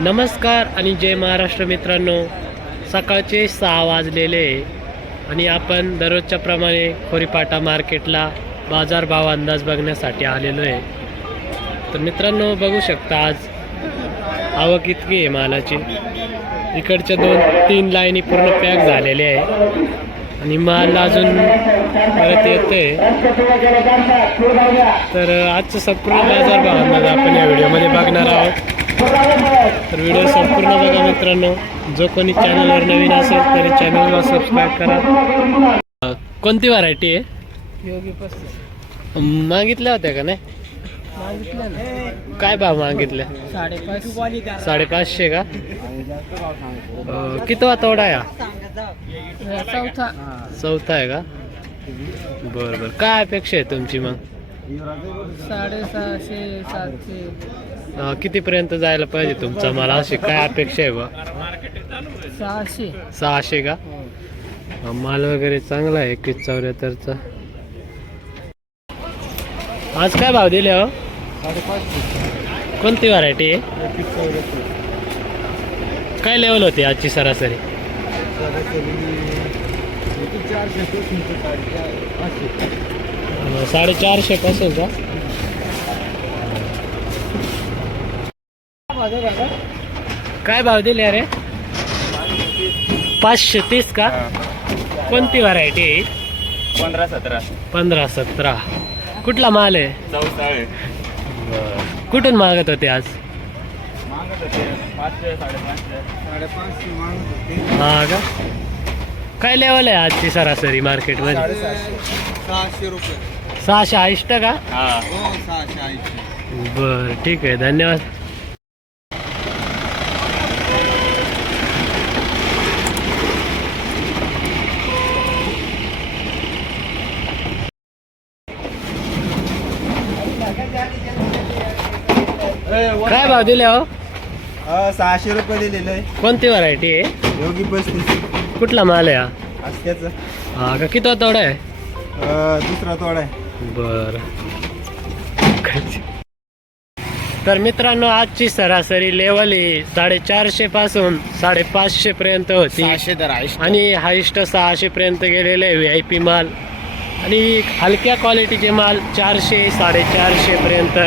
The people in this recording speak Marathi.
नमस्कार आणि जय महाराष्ट्र मित्रांनो. सकाळचे 6 वाजलेले आणि आपण दररोजच्या प्रमाणे खोरीपाटा मार्केटला बाजारभाव अंदाज बघण्यासाठी आलेलो आहे. तर मित्रांनो बघू शकता आज आवक इतकी आहे मालाची. इकडच्या 2-3 लाईनी पूर्ण पॅक झालेले आहे आणि माल अजून परत येतोय. तर आजचं संपूर्ण बाजारभाव अंदाज आपण या व्हिडिओमध्ये बघणार आहोत. तर व्हिडिओ संपूर्ण बघा मित्रांनो. जो कोणी चॅनलवर नवीन असेल तरी चॅनलला सबस्क्राईब करा. कोणती व्हरायटी आहे? योगी 35 मागितल्या होत्या का नाही? मागितलं ना. काय भाव मागितल्या? 550 का? कितवा तोडा आहे? चौथा आहे का? बरं बरं. काय अपेक्षा आहे तुमची मग? 650 700 कितीपर्यंत जायला पाहिजे तुमचा मला अशी काय अपेक्षा आहे बा? 600 का? माल वगैरे चांगला आहे 21-74चा. आज काय भाव दिले हो? 550 कोणती व्हरायटी आहे? काय लेवल होती आजची सरासरी? 450 पासून का? काय भाव दिले अरे? 530 का? कोणती व्हरायटी आहे? 15-17. कुठला माल आहे? चौसाळे कुठून मागत होते आज? मागत होते 500 550 मागत होते. हा का? काय लेवल आहे आजची सरासरी मार्केटमध्ये? 600 रुपये. 680 का? हा. हो 680. बर ठीक आहे, धन्यवाद. काय भाव दिले हो? 600 रुपये दिलेलं आहे. कोणती व्हरायटी आहे? योगी 35 कुठला माल आहे हा? असत्याचं हा का? किती तोडा आहे? दुसरा तोडा आहे. बर. तर मित्रांनो आजची सरासरी लेवल ही 450 पासून 550 पर्यंत होती 600 दर आहे. आणि हायस्ट 600 पर्यंत गेलेले VIP माल आणि हलक्या क्वालिटीचे माल 400 450 पर्यंत